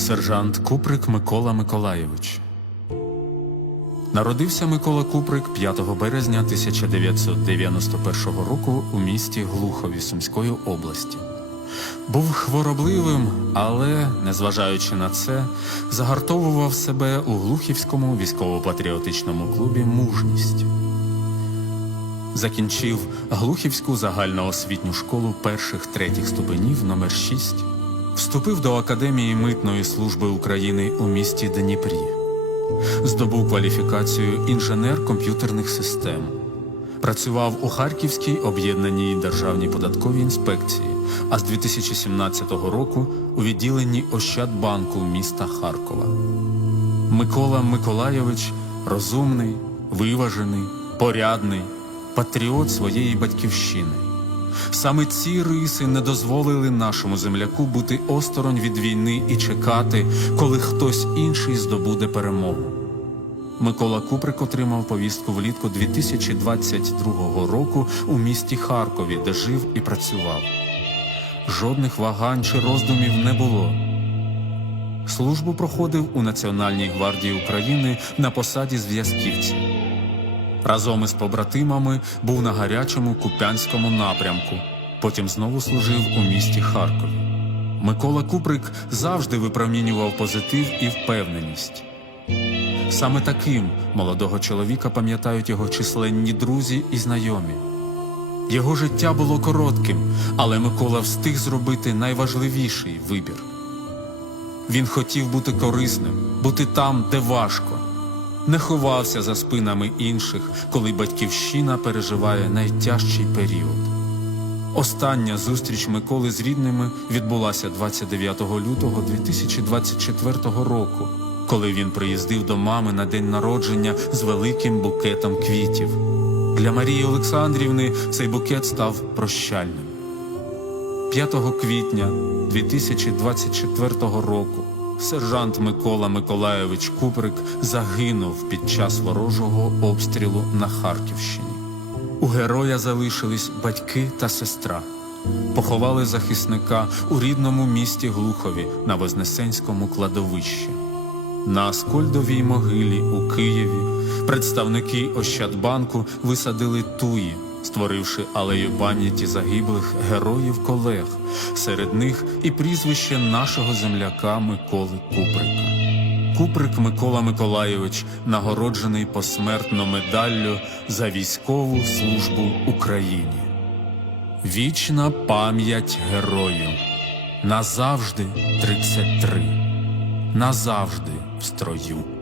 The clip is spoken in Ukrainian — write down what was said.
Сержант Куприк Микола Миколайович. Народився Микола Куприк 5 березня 1991 року у місті Глухові Сумської області. Був хворобливим, але, незважаючи на це, загартовував себе у Глухівському військово-патріотичному клубі Мужність. Закінчив Глухівську загальноосвітню школу перших третіх ступенів номер 6 Вступив до Академії митної служби України у місті Дніпрі. Здобув кваліфікацію інженер комп'ютерних систем. Працював у Харківській об'єднаній державній податковій інспекції, а з 2017 року у відділенні Ощадбанку міста Харкова. Микола Миколайович розумний, виважений, порядний, патріот своєї батьківщини. Саме ці риси не дозволили нашому земляку бути осторонь від війни і чекати, коли хтось інший здобуде перемогу. Микола Куприк отримав повістку влітку 2022 року у місті Харкові, де жив і працював. Жодних вагань чи роздумів не було. Службу проходив у Національній гвардії України на посаді зв'язківця. Разом із побратимами був на гарячому куп'янському напрямку. Потім знову служив у місті Харкові. Микола Куприк завжди випромінював позитив і впевненість. Саме таким молодого чоловіка пам'ятають його численні друзі і знайомі. Його життя було коротким, але Микола встиг зробити найважливіший вибір. Він хотів бути корисним, бути там, де важко, не ховався за спинами інших, коли батьківщина переживає найтяжчий період. Остання зустріч Миколи з рідними відбулася 29 лютого 2024 року, коли він приїздив до мами на день народження з великим букетом квітів. Для Марії Олександрівни цей букет став прощальним. 5 квітня 2024 року сержант Микола Миколайович Куприк загинув під час ворожого обстрілу на Харківщині. У героя залишились батьки та сестра. Поховали захисника у рідному місті Глухові на Вознесенському кладовищі. На Аскольдовій могилі у Києві представники Ощадбанку висадили туї, створивши алею пам'яті загиблих героїв колег, серед них і прізвище нашого земляка Миколи Куприка. Куприк Микола Миколайович нагороджений посмертно медаллю за військову службу Україні. Вічна пам'ять герою. Назавжди 33. Назавжди в строю.